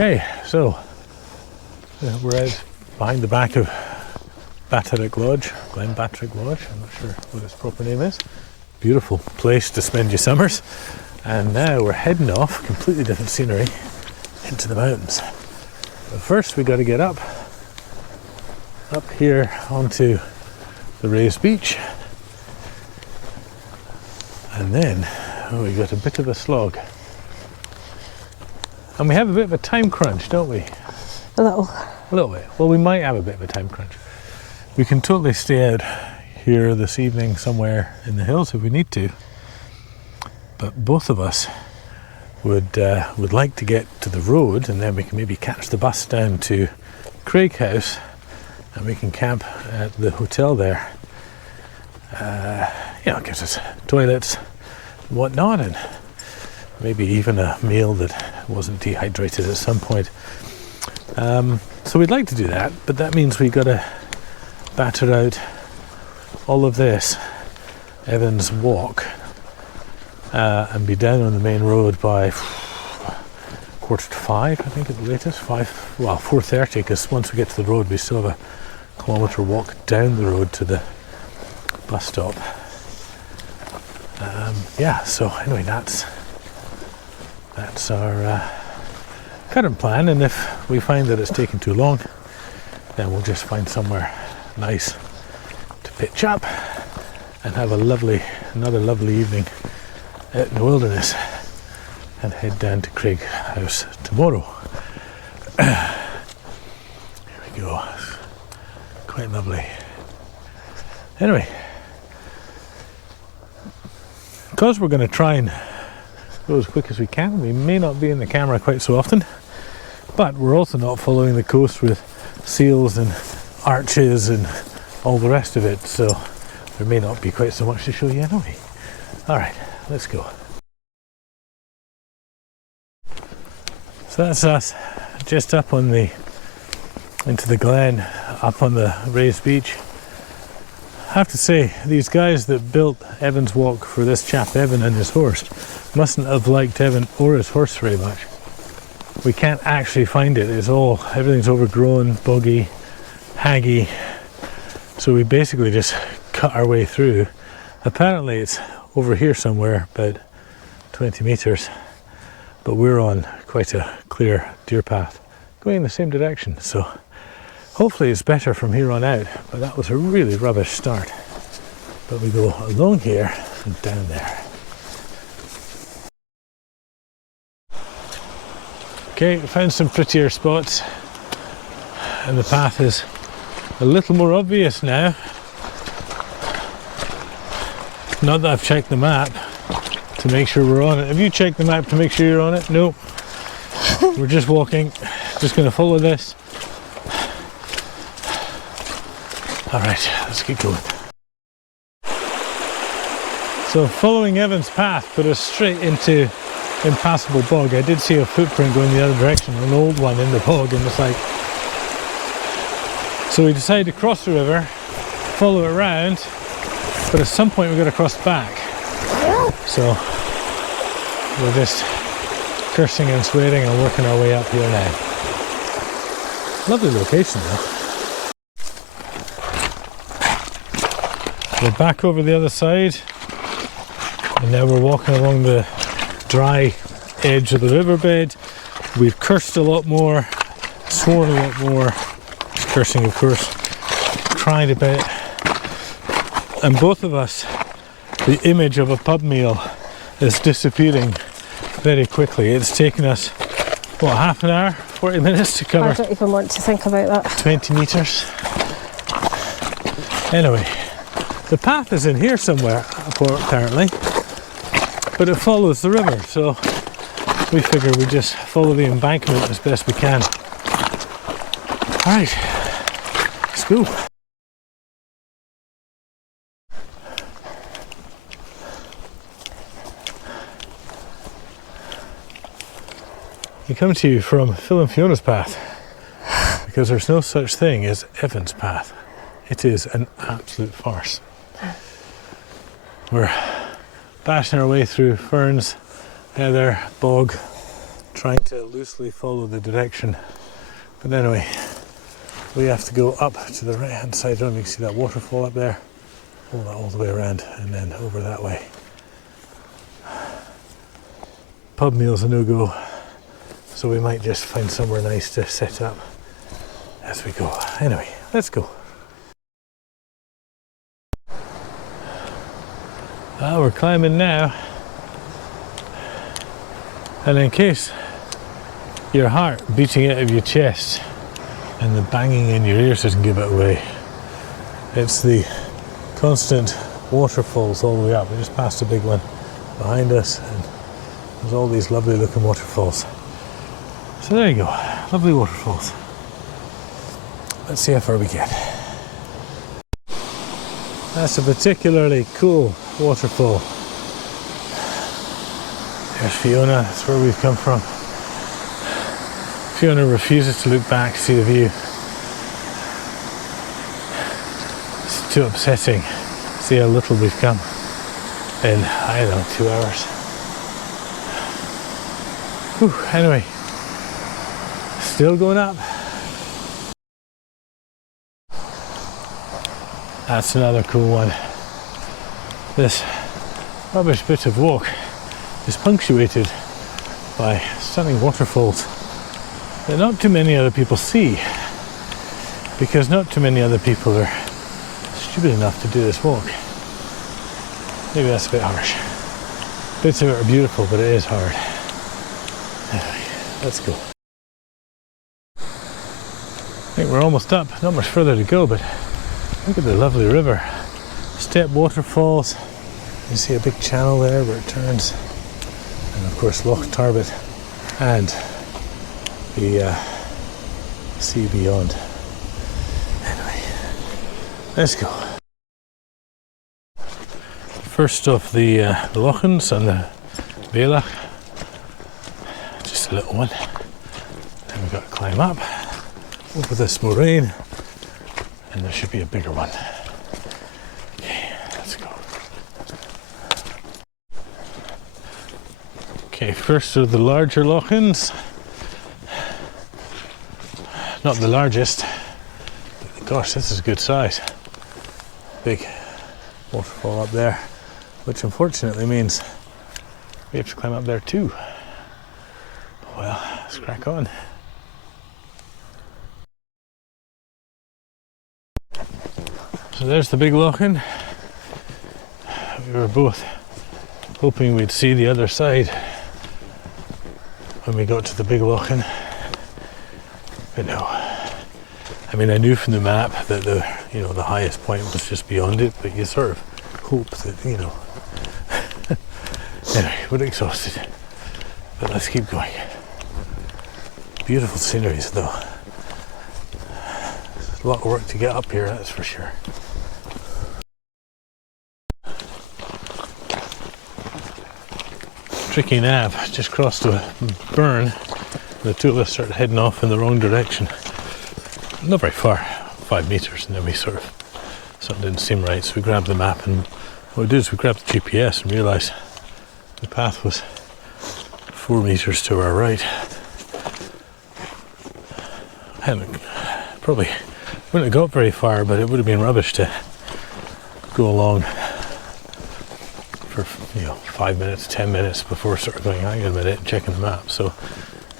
Okay, so we're out behind the back of Batterick Lodge, Glen Batterick Lodge, I'm not sure what its proper name is. Beautiful place to spend your summers. And now we're heading off, completely different scenery, into the mountains. But first we got to get up here onto the raised beach. And then we got a bit of a slog. And we have a bit of a time crunch, don't we? A little. A little bit. Well, we might have a bit of a time crunch. We can totally stay out here this evening somewhere in the hills if we need to. But both of us would like to get to the road, and then we can maybe catch the bus down to Craig House and we can camp at the hotel there. You know, it gives us toilets and whatnot, and maybe even a meal that wasn't dehydrated at some point. So we'd like to do that, but that means we've got to batter out all of this Evans Walk and be down on the main road by 4:45, I think at the latest. 4:30, because once we get to the road we still have a kilometre walk down the road to the bus stop. Yeah, so anyway, that's our current plan, and if we find that it's taking too long, then we'll just find somewhere nice to pitch up and have another lovely evening out in the wilderness and head down to Craig House tomorrow. Here we go. Quite lovely. Anyway, because we're going to try and go as quick as we can, we may not be in the camera quite so often, but we're also not following the coast with seals and arches and all the rest of it, so there may not be quite so much to show you anyway. Alright, let's go. So that's us just up on into the glen, up on the raised beach. I have to say, these guys that built Evans Walk for this chap Evan and his horse mustn't have liked Evan or his horse very much. We can't actually find it. Everything's overgrown, boggy, haggy. So we basically just cut our way through. Apparently it's over here somewhere, about 20 meters, but we're on quite a clear deer path going in the same direction. So hopefully it's better from here on out, but that was a really rubbish start. But we go along here and down there. Okay, found some prettier spots, and the path is a little more obvious now. Not that I've checked the map to make sure we're on it. Have you checked the map to make sure you're on it? No. We're just walking, just going to follow this. Alright, let's keep going. So following Evan's path put us straight into impassable bog. I did see a footprint going the other direction, an old one in the bog, and it's like... So we decided to cross the river, follow it around, but at some point we've got to cross back. So we're just cursing and swearing and working our way up here now. Lovely location though. We're back over the other side, and now we're walking along the dry edge of the riverbed. We've cursed a lot more, sworn a lot more, cursing of course, cried a bit, and both of us, the image of a pub meal is disappearing very quickly. It's taken us, what, half an hour, 40 minutes to cover? I don't even want to think about that. 20 meters. Anyway, the path is in here somewhere, apparently, but it follows the river, so we figure we just follow the embankment as best we can. Alright, let's go. We come to you from Phil and Fiona's path, because there's no such thing as Evan's path. It is an absolute farce. We're bashing our way through ferns, heather, bog, trying to loosely follow the direction. But anyway, we have to go up to the right hand side. I don't know if you can see that waterfall up there. Pull that all the way around and then over that way. Pub meal's a no-go, so we might just find somewhere nice to set up as we go. Anyway, let's go. We're climbing now, and in case your heart beating out of your chest and the banging in your ears doesn't give it away, it's the constant waterfalls all the way up. We just passed a big one behind us, and there's all these lovely looking waterfalls. So there you go, lovely waterfalls. Let's see how far we get. That's a particularly cool waterfall. There's Fiona, that's where we've come from. Fiona refuses to look back to see the view. It's too upsetting to see how little we've come in, I don't know, 2 hours. Whew, anyway, still going up. That's another cool one. This rubbish bit of walk is punctuated by stunning waterfalls that not too many other people see, because not too many other people are stupid enough to do this walk. Maybe that's a bit harsh. Bits of it are beautiful, but it is hard. Anyway, let's go. I think we're almost up, not much further to go, but look at the lovely river. Step waterfalls. You see a big channel there where it turns. And of course Loch Tarbet and the sea beyond. Anyway, let's go. First of the Lochans and the Bealach. Just a little one. Then we've got to climb up over this moraine, and there should be a bigger one. Okay, let's go. Okay, first of the larger Lochans. Not the largest, but gosh, this is a good size. Big waterfall up there, which unfortunately means we have to climb up there too. Well, let's crack on. So there's the big Lochan. We were both hoping we'd see the other side when we got to the big Lochan. But no. I mean, I knew from the map that the highest point was just beyond it, but you sort of hope that, Anyway, we're exhausted. But let's keep going. Beautiful sceneries though. There's a lot of work to get up here, that's for sure. Tricky nav just crossed a burn. The two of us started heading off in the wrong direction. Not very far, 5 meters, and then we something didn't seem right, so we grabbed the map, and what we did is we grabbed the GPS and realised the path was 4 meters to our right. And probably wouldn't have got very far, but it would have been rubbish to go along for 5 minutes, 10 minutes before sort of going, hang on a minute, and checking the map. So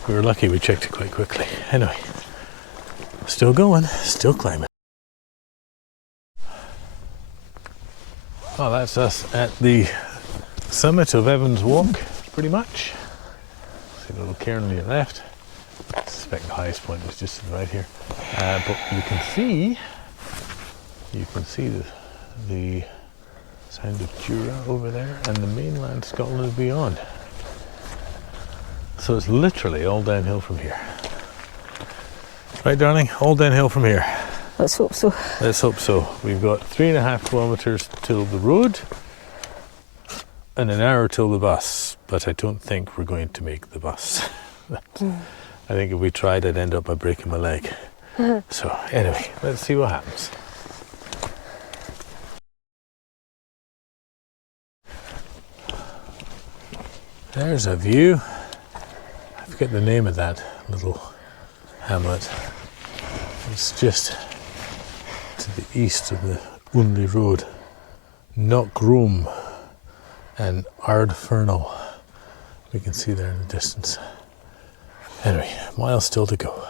we were lucky we checked it quite quickly. Anyway, still going, still climbing. Well, that's us at the summit of Evans Walk, pretty much. See the little cairn on your left. I suspect the highest point is just to the right here. But you can see the Isle of Jura over there and the mainland Scotland beyond. So it's literally all downhill from here. Right, darling? All downhill from here. Let's hope so. Let's hope so. We've got 3.5 kilometres till the road and an hour till the bus, but I don't think we're going to make the bus. I think if we tried, I'd end up by breaking my leg. So anyway, let's see what happens. There's a view. I've forget the name of that little hamlet. It's just to the east of the only road. Knockgroom and Ardfernal. We can see there in the distance. Anyway, miles still to go.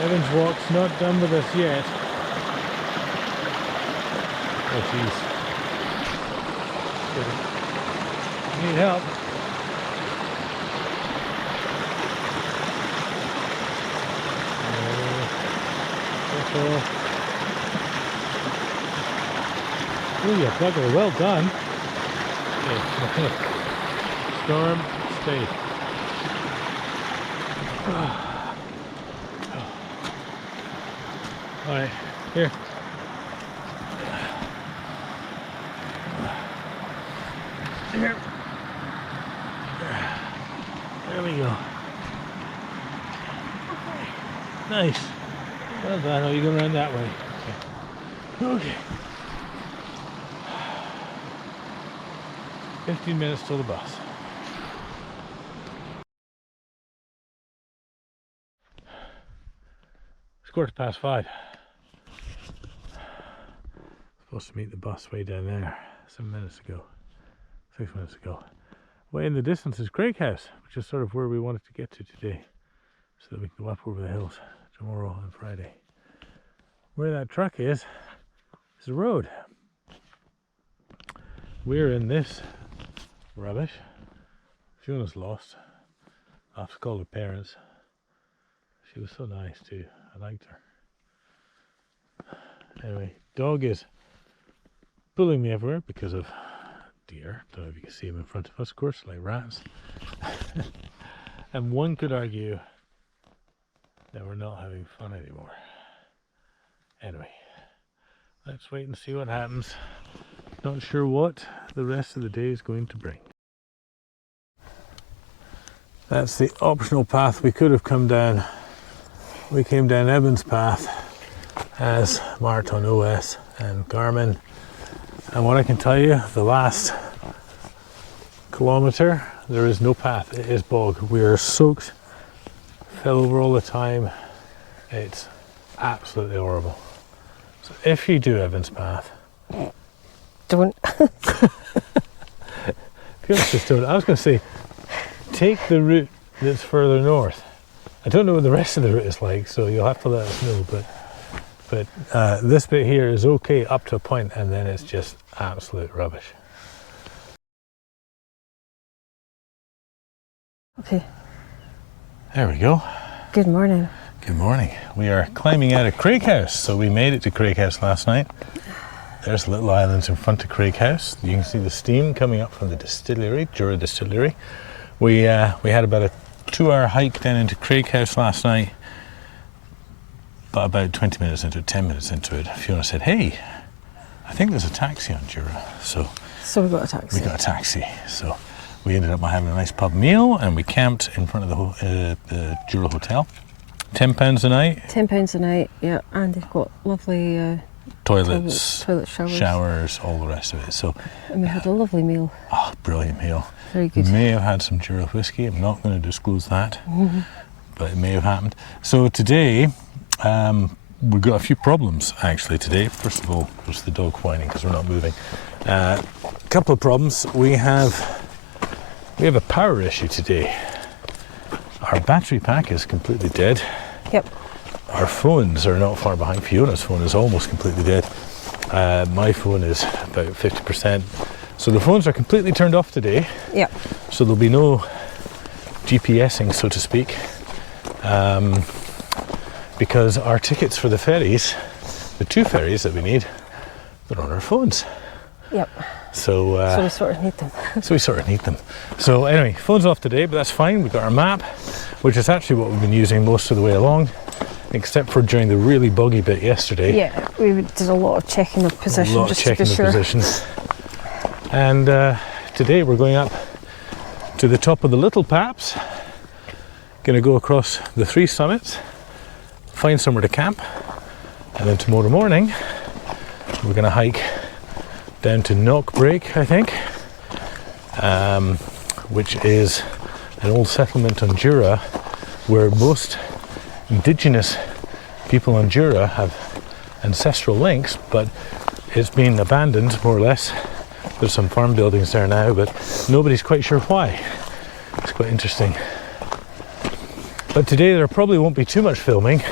Evan's walk's not done with us yet. Oh jeez. Need help. Oh yeah, bugger, well done. Okay. Storm, stay. Alright, here. Here. There we go. Nice. Well done. Oh, you're going around that way. Okay. Okay. 15 minutes till the bus. It's 5:15. Supposed to meet the bus way down there 7 minutes ago. 6 minutes ago. Way in the distance is Craig House, which is sort of where we wanted to get to today, so that we can go up over the hills tomorrow and Friday. Where that truck is a road. We're in this rubbish. Fiona's lost. I have to call her parents. She was so nice too. I liked her. Anyway, dog is pulling me everywhere because of deer. Don't know if you can see them in front of us, of course, like rats. And one could argue that we're not having fun anymore. Anyway, let's wait and see what happens. Not sure what the rest of the day is going to bring. That's the optional path we could have come down. We came down Evan's path as marked on OS and Garmin. And what I can tell you, the last kilometre, there is no path. It is bog. We are soaked, fell over all the time. It's absolutely horrible. So if you do Evan's path, Don't. just don't. I was going to say, take the route that's further north. I don't know what the rest of the route is like, so you'll have to let us know. But this bit here is okay up to a point, and then it's just absolute rubbish. Okay. There we go. Good morning. Good morning. We are climbing out of Craig House, so we made it to Craig House last night. There's little islands in front of Craig House. You can see the steam coming up from the distillery, Jura distillery. We had about a 2-hour hike down into Craig House last night, but about 20 minutes into it, 10 minutes into it, Fiona said, "Hey, I think there's a taxi on Jura." So we got a taxi. We got a taxi. So we ended up having a nice pub meal, and we camped in front of the Jura Hotel. £10 a night. £10 a night, yeah, and they've got lovely toilets, showers, all the rest of it. So, and we had a lovely meal. Oh, brilliant meal. Very good. May have had some Jura whiskey. I'm not going to disclose that, but it may have happened. So today, we've got a few problems actually today. First of all, there's the dog whining because we're not moving. A couple of problems. We have a power issue today. Our battery pack is completely dead. Yep. Our phones are not far behind. Fiona's phone is almost completely dead. My phone is about 50%. So the phones are completely turned off today. Yep. So there'll be no GPSing, so to speak, because our tickets for the ferries, the 2 ferries that we need, they're on our phones. Yep. So we sort of need them. So anyway, phone's off today, but that's fine. We've got our map, which is actually what we've been using most of the way along, except for during the really buggy bit yesterday. Yeah, we did a lot of checking of position just to be sure. Positions. And today we're going up to the top of the Little Paps, going to go across the 3 summits, find somewhere to camp, and then tomorrow morning we're going to hike down to Knockbreak, I think, which is an old settlement on Jura where most indigenous people on Jura have ancestral links, but it's been abandoned more or less. There's some farm buildings there now, but nobody's quite sure why. It's quite interesting. But today there probably won't be too much filming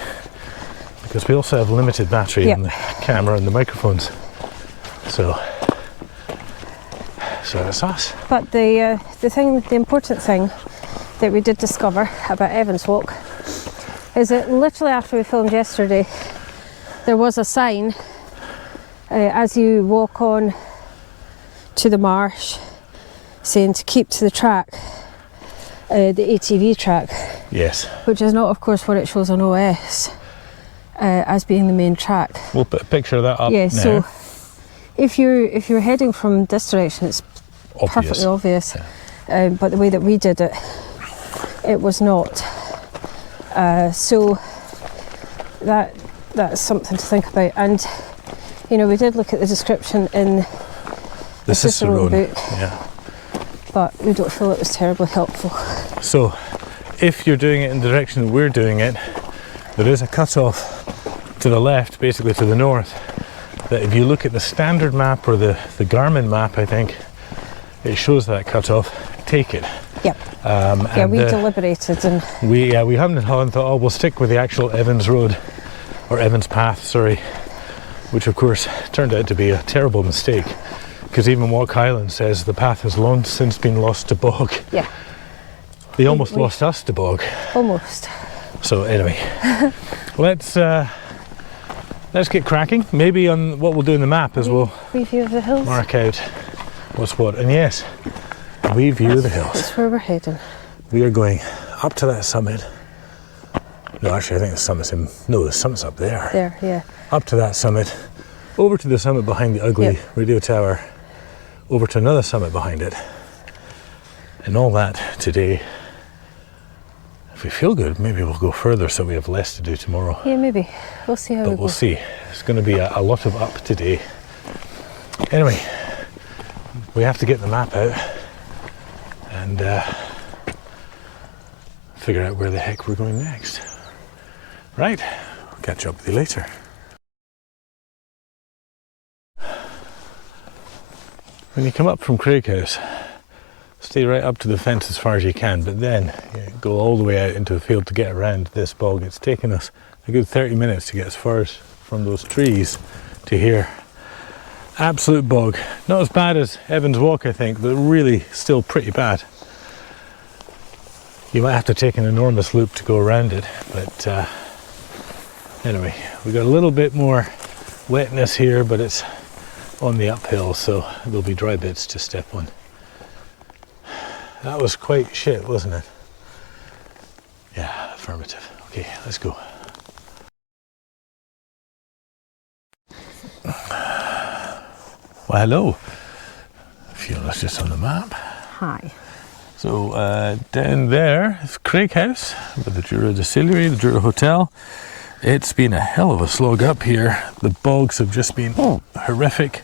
because we also have limited battery on the camera and the microphones. So that's us. But the important thing that we did discover about Evans Walk is that literally after we filmed yesterday, there was a sign as you walk on to the marsh saying to keep to the track, the ATV track. Yes. Which is not, of course, what it shows on OS as being the main track. We'll put a picture of that up yeah, now. So if you're heading from this direction, it's perfectly obvious. Yeah. But the way that we did it, it was not. So that's something to think about. And you know, we did look at the description in the Cicerone book, but we don't feel it was terribly helpful. So if you're doing it in the direction that we're doing it, there is a cut-off to the left, basically to the north, that if you look at the standard map or the Garmin map, I think, it shows that cut-off. Take it. Yep. We deliberated and we hummed and hawed and thought, oh, we'll stick with the actual Evans Road, or Evans Path, sorry, which of course turned out to be a terrible mistake, because even Walk Highland says the path has long since been lost to bog. Yeah. They almost lost us to bog. Almost. So anyway, let's get cracking. Maybe on what we'll do in the map is we'll view of the hills. Mark out what's what. And yes, we view the hills. That's where we're heading. We are going up to that summit. No, actually, I think the summit's up there. There, yeah. Up to that summit, over to the summit behind the ugly radio tower, over to another summit behind it. And all that today. If we feel good, maybe we'll go further so we have less to do tomorrow. Yeah, maybe. We'll see how we go. But we'll see. It's going to be a lot of up today. Anyway, we have to get the map out and figure out where the heck we're going next. Right, I'll catch up with you later. When you come up from Craighouse, stay right up to the fence as far as you can, but then go all the way out into the field to get around this bog. It's taken us a good 30 minutes to get as far as from those trees to here. Absolute bog. Not as bad as Evans Walk, I think, but really still pretty bad. You might have to take an enormous loop to go around it, but anyway, we got a little bit more wetness here, but it's on the uphill, so there'll be dry bits to step on. That was quite shit, wasn't it? Yeah, affirmative. Okay, let's go. Well, hello. Fiona just on the map. Hi. So down there is Craighouse with the Jura Distillery, the Jura Hotel. It's been a hell of a slog up here. The bogs have just been horrific.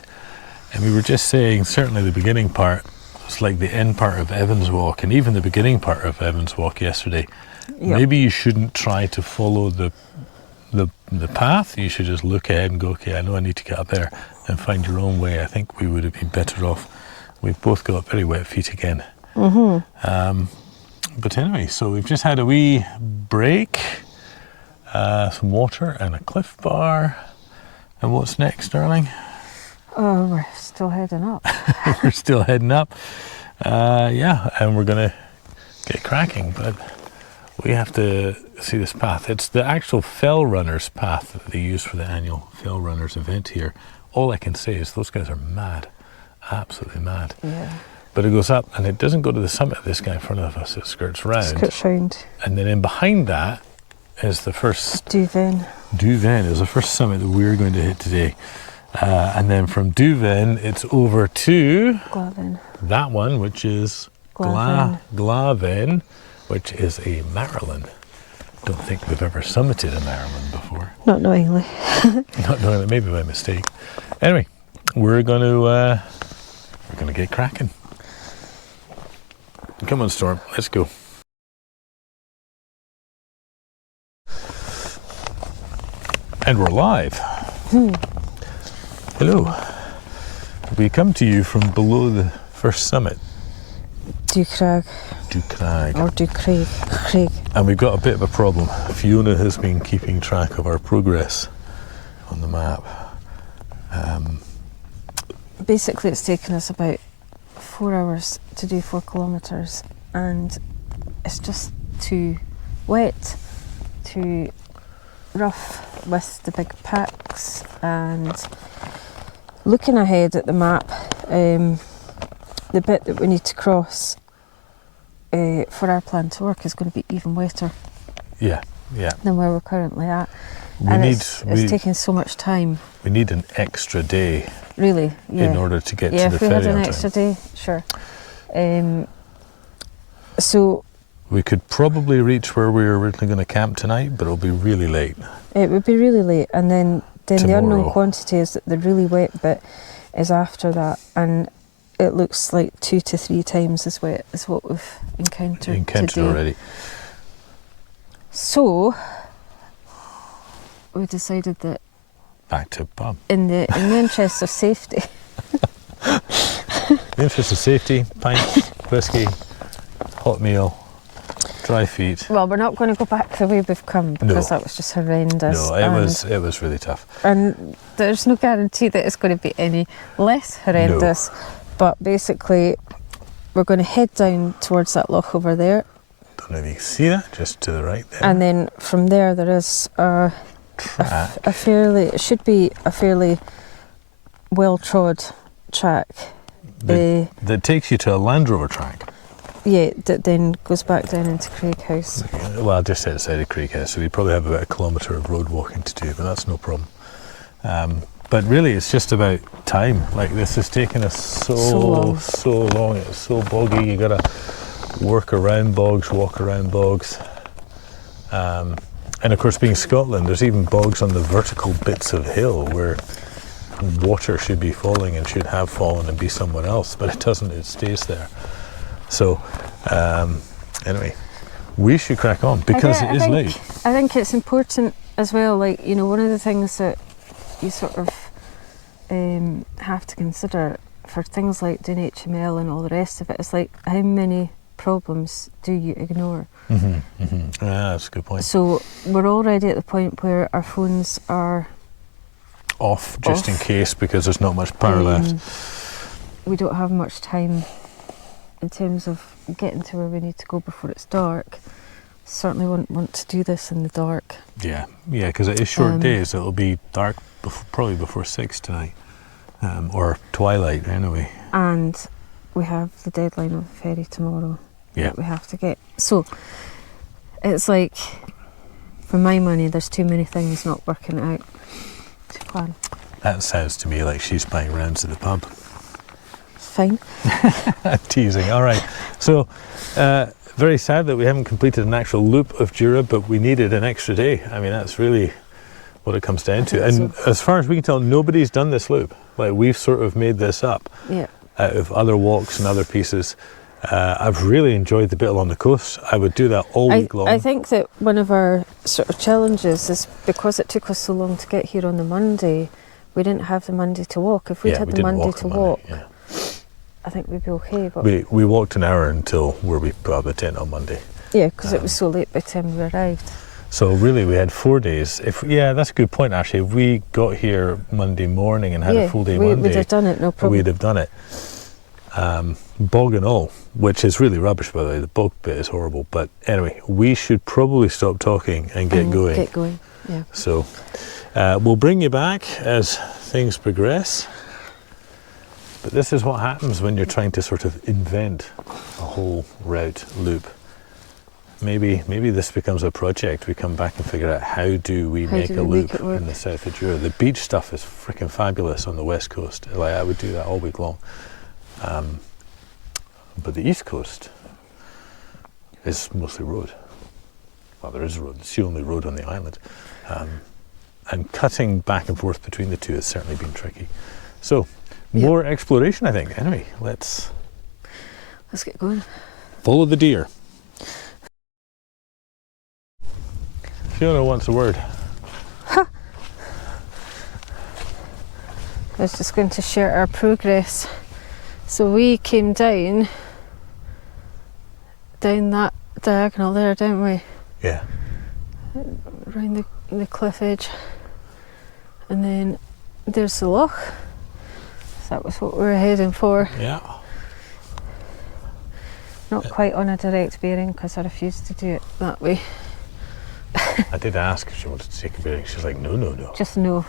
And we were just saying, certainly the beginning part was like the end part of Evans Walk, and even the beginning part of Evans Walk yesterday. Yep. Maybe you shouldn't try to follow the path. You should just look ahead and go, okay, I know I need to get up there, and find your own way. I think we would have been better off. We've both got very wet feet again. Mm-hmm. But anyway, so we've just had a wee break, some water and a Cliff Bar. And what's next, darling? Oh, we're still heading up. We're still heading up. Yeah, and we're going to get cracking, but we have to see this path. It's the actual Fell Runners path that they use for the annual Fell Runners event here. All I can say is those guys are mad, absolutely mad. Yeah. But it goes up, and it doesn't go to the summit of this guy in front of us, it skirts round. Skirts round. And then in behind that is the first... Duven. Duven is the first summit that we're going to hit today. And then from Duven, it's over to Glaven. That one, which is Glaven, which is a Marilyn. Don't think we've ever summited a Marilyn before. Not knowingly. Not knowingly, maybe by mistake. Anyway, we're going to get cracking. Come on, Storm, let's go. And we're live. Hello. We come to you from below the first summit. Ducrag. Or Ducraig. Craig. And we've got a bit of a problem. Fiona has been keeping track of our progress on the map. Basically, it's taken us about 4 hours to do 4 kilometres, and it's just too wet, too rough with the big packs. And looking ahead at the map, the bit that we need to cross for our plan to work is going to be even wetter. Yeah. Than where we're currently at. It's taking so much time. We need an extra day. Really, yeah. In order to get to the ferry. Yeah, if we had an extra day, sure. So we could probably reach where we were originally going to camp tonight, but it'll be really late. It would be really late, and then Tomorrow. The unknown quantity is that the really wet bit is after that, and it looks like 2 to 3 times as wet as what we've encountered today. Already. So we decided that back to pub. In the interest of safety. The interest of safety, pints, whiskey, hot meal, dry feet. Well, we're not going to go back the way we've come because that was just horrendous. No, it was really tough. And there's no guarantee that it's going to be any less horrendous. No. But basically, we're going to head down towards that loch over there. Don't know if you can see that, just to the right there. And then from there is a fairly well-trod track. That takes you to a Land Rover track. Yeah, that then goes back down into Craig House. Well, just outside of Craig House, so we probably have about 1 kilometre of road walking to do, but that's no problem. But really, it's just about time. Like, this has taken us so long. It's so boggy. You got to work around bogs, walk around bogs. And of course, being Scotland, there's even bogs on the vertical bits of hill where water should be falling and should have fallen and be somewhere else, but it doesn't, it stays there. So, anyway, we should crack on because it is late. I think it's important as well, like, you know, one of the things that you sort of have to consider for things like doing HML and all the rest of it is like, how many problems do you ignore? Yeah, that's a good point. So we're already at the point where our phones are off just in case, because there's not much power left. We don't have much time in terms of getting to where we need to go before it's dark. Certainly wouldn't want to do this in the dark. Yeah, because it is short days. It'll be dark probably before 6 tonight, or twilight anyway. And we have the deadline of the ferry tomorrow. Yeah, that we have to get. So it's like, for my money, there's too many things not working out to plan. That sounds to me like she's buying rounds at the pub. Fine. Teasing. All right. So, very sad that we haven't completed an actual loop of Jura, but we needed an extra day. I mean, that's really what it comes down to. And as far as we can tell, nobody's done this loop. Like, we've sort of made this up out of other walks and other pieces. I've really enjoyed the bit along the coast. I would do that all week long. I think that one of our sort of challenges is because it took us so long to get here on the Monday, we didn't have the Monday to walk. If we'd had the Monday to walk, I think we'd be okay. But we walked an hour until where we put up the tent on Monday. Yeah, because it was so late by the time we arrived. So really we had 4 days. That's a good point actually. If we got here Monday morning and had a full day Monday, we'd have done it, no problem. We'd have done it. Bog and all, which is really rubbish by the way. The bog bit is horrible. But anyway, we should probably stop talking and get going. Get going, yeah. So we'll bring you back as things progress. But this is what happens when you're trying to sort of invent a whole route loop. Maybe this becomes a project. We come back and figure out how do we make a loop in the south of Jura. The beach stuff is freaking fabulous on the west coast. Like, I would do that all week long. But the east coast is mostly road. Well, there is a road. It's the only road on the island. And cutting back and forth between the two has certainly been tricky. So, more exploration, I think. Anyway, let's get going. Follow the deer. Fiona wants a word. I was just going to share our progress. So we came down that diagonal there, didn't we? Yeah. Around the cliff edge. And then there's the loch. So that was what we were heading for. Yeah. Not quite on a direct bearing because I refused to do it that way. I did ask if she wanted to take a bearing. She's like, no. Just no.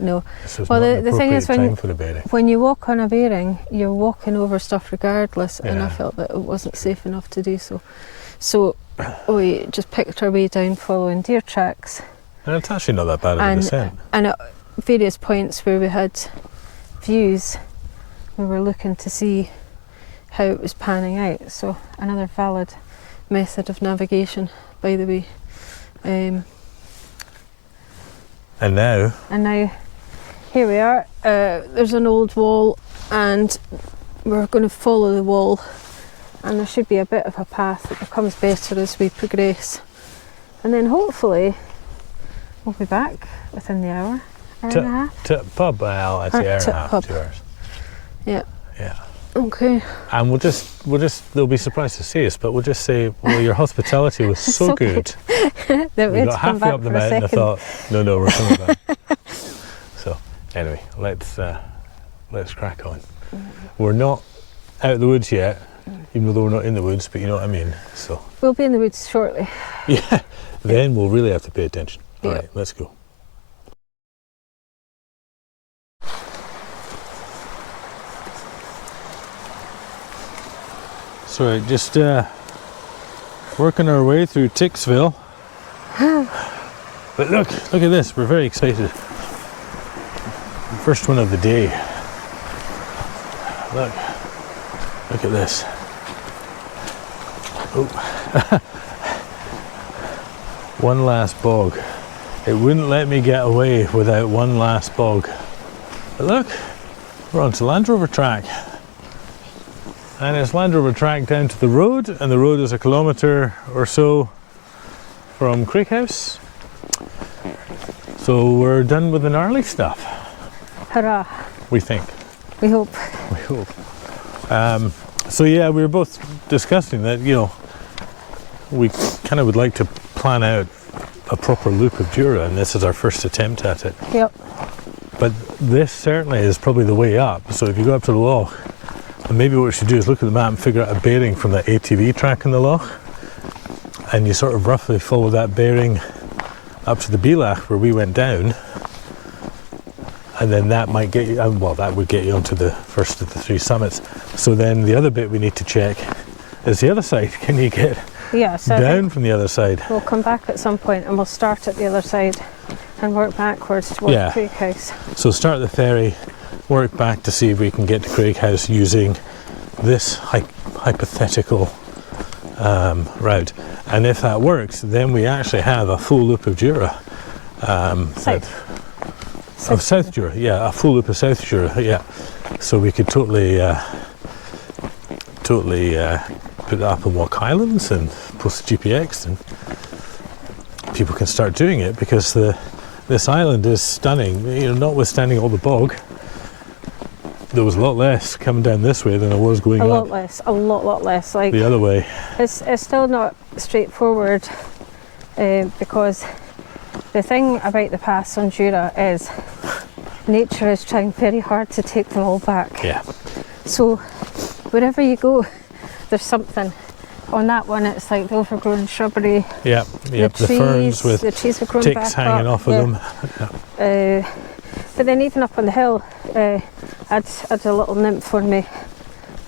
This was Well, not the thing appropriate is time for the bearing. when you walk on a bearing, you're walking over stuff regardless, and I Yeah. felt that it wasn't safe enough to do so. So we just picked our way down following deer tracks. And it's actually not that bad of a descent. And at various points where we had views, we were looking to see how it was panning out. So another valid method of navigation, by the way. And now, Here we are. There's an old wall, and we're going to follow the wall, and there should be a bit of a path that becomes better as we progress, and then hopefully we'll be back within the hour and a half. to pub, well, I'd say hour and a half, pub. 2 hours. Yeah. Yeah. Okay. And we'll just, they'll be surprised to see us, but we'll just say, well, your hospitality was so good. That We got halfway up the mountain and I thought, no, we're coming back. So, anyway, let's crack on. We're not out of the woods yet, even though we're not in the woods, but you know what I mean. So We'll be in the woods shortly. yeah, then we'll really have to pay attention. All Yeah. right, let's go. So just working our way through Tixville. But look at this, we're very excited. First one of the day. Look at this. Oh. One last bog. It wouldn't let me get away without one last bog. But look, we're onto Land Rover track. And it's Land Rover track down to the road, and the road is 1 kilometre or so from Creekhouse. So we're done with the gnarly stuff. Hurrah. We think. We hope. We hope. So yeah, we were both discussing that, you know, we kind of would like to plan out a proper loop of Jura, and this is our first attempt at it. Yep. But this certainly is probably the way up. So if you go up to the loch, and maybe what we should do is look at the map and figure out a bearing from the ATV track in the loch, and you sort of roughly follow that bearing up to the Beelach where we went down, and then that might get you, well, that would get you onto the first of the 3 summits. So then the other bit we need to check is the other side. Can you get So I down think from the other side? we'll come back at some point and we'll start at the other side and work backwards towards Yeah. Creekhouse. So start the ferry, work back to see if we can get to Creekhouse using this hypothetical route. And if that works, then we actually have a full loop of Jura. Of South Jura, yeah, a full loop of South Jura, yeah. So we could totally put it up on Walk Highlands and post the GPX, and people can start doing it, because this island is stunning. You know, notwithstanding all the bog, there was a lot less coming down this way than there was going A up lot less. Like, the other way. it's still not straightforward because the thing about the pass on Jura is nature is trying very hard to take them all back. Yeah. So wherever you go, there's something. On that one, it's like the overgrown shrubbery. Yeah, the ferns with the trees have grown ticks back hanging up, off of them. But then even up on the hill, had a little nymph on me.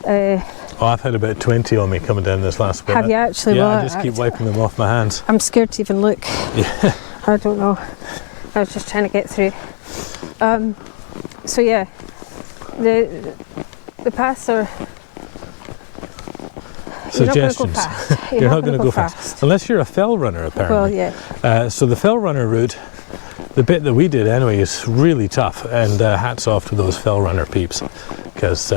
Oh, I've had about 20 on me coming down this last bit. Have you actually? Yeah, Well, I just keep wiping them off my hands. I'm scared to even look. Yeah. I don't know. I was just trying to get through. So yeah, the paths are. Suggestions. You're not going to go fast. Unless you're a fell runner, apparently. Well, yeah. So the fell runner route, the bit that we did anyway, is really tough, and hats off to those fell runner peeps, because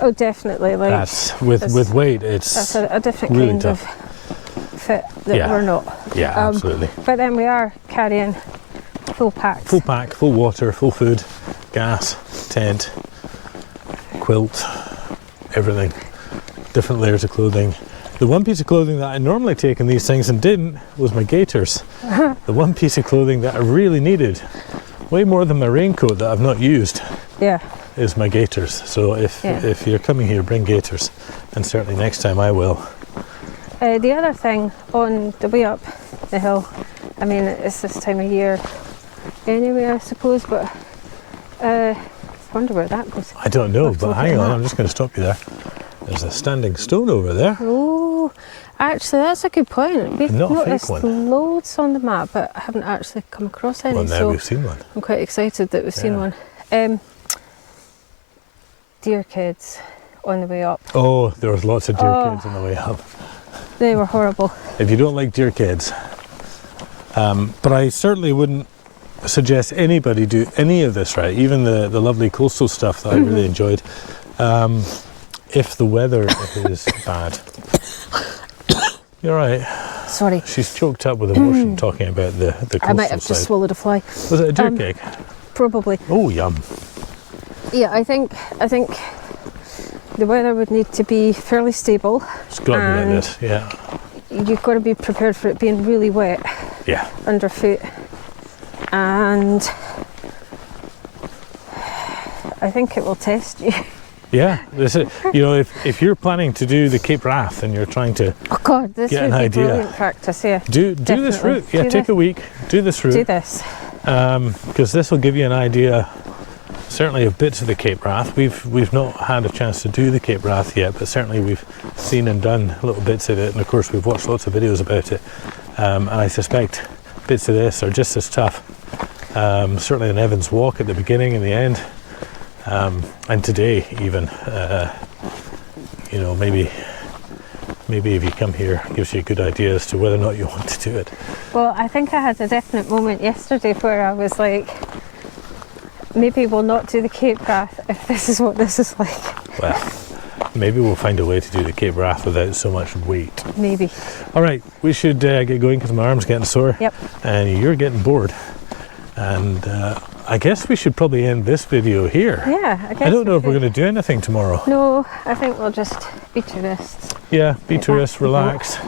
Oh, definitely. Like That's with weight, it's that's a different really kind tough. of fit that Yeah. we're not. Yeah, absolutely. But then we are carrying full packs. Full pack, full water, full food, gas, tent, quilt, everything. Different layers of clothing. The one piece of clothing that I normally take in these things and didn't was my gaiters. The one piece of clothing that I really needed, way more than my raincoat that I've not used, Yeah. is my gaiters. So if you're coming here, bring gaiters, and certainly next time I will. The other thing on the way up the hill, I mean, it's this time of year anyway, I suppose, but I wonder where that goes. I don't know, Have to but look hang at on, that. I'm just going to stop you there. There's a standing stone over there. Oh, actually, that's a good point. We've Not a fake noticed one. loads on the map, but I haven't actually come across any. Well, now so we've seen one. I'm quite excited that we've seen Yeah. one. Deer kids on the way up. Oh, there was lots of deer Oh. kids on the way up. They were horrible. If you don't like deer kids, but I certainly wouldn't suggest anybody do any of this, right? Even the lovely coastal stuff that I really enjoyed, if the weather is bad. You're right. Sorry, She's choked up with emotion talking about the coastal I might have side. just swallowed a fly. Was it a deer cake? Probably. Oh, yum. Yeah, I think the weather would need to be fairly stable. It's got to be like And this, yeah. you've got to be prepared for it being really wet Yeah. underfoot. And I think it will test you. Yeah, this is, you know, if you're planning to do the Cape Wrath and you're trying to Oh God, this Get would an be idea. brilliant practice, yeah. do this Definitely. route, yeah, Do take this. a week, do this Do route, this. because this will give you an idea, certainly of bits of the Cape Wrath. We've not had a chance to do the Cape Wrath yet, but certainly we've seen and done little bits of it, and of course we've watched lots of videos about it, and I suspect bits of this are just as tough. Certainly an Evans Walk at the beginning and the end, and today even. You know, maybe if you come here, it gives you a good idea as to whether or not you want to do it. Well, I think I had a definite moment yesterday where I was like, maybe we'll not do the Cape Wrath if this is what this is like. Well, maybe we'll find a way to do the Cape Wrath without so much weight. Maybe. All right, we should get going because my arm's getting sore. Yep. And you're getting bored. And I guess we should probably end this video here. Yeah, I guess. I don't know if we're we going to do anything tomorrow. could. No, I think we'll just be tourists. Yeah, be Get tourists, back to the boat. relax.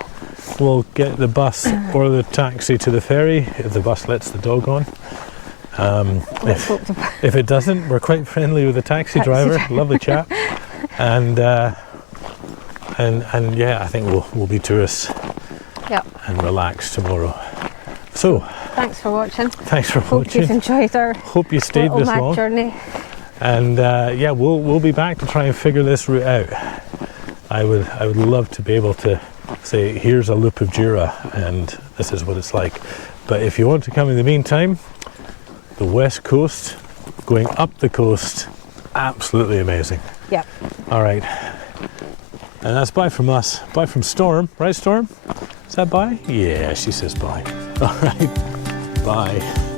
We'll get the bus or the taxi to the ferry if the bus lets the dog on. Let's hope the If it doesn't, we're quite friendly with the taxi driver. Lovely chap. And yeah, I think we'll be tourists Yep. and relax tomorrow. So, Thanks for watching. thanks for Hope you've watching. enjoyed our Hope you stayed little this mad long. journey. And yeah, we'll be back to try and figure this route out. I would love to be able to say, here's a loop of Jura and this is what it's like. But if you want to come in the meantime, the west coast, going up the coast, absolutely amazing. Yep. All right. And that's bye from us. Bye from Storm. Right, Storm? Is that bye? Yeah, she says bye. All right. Bye.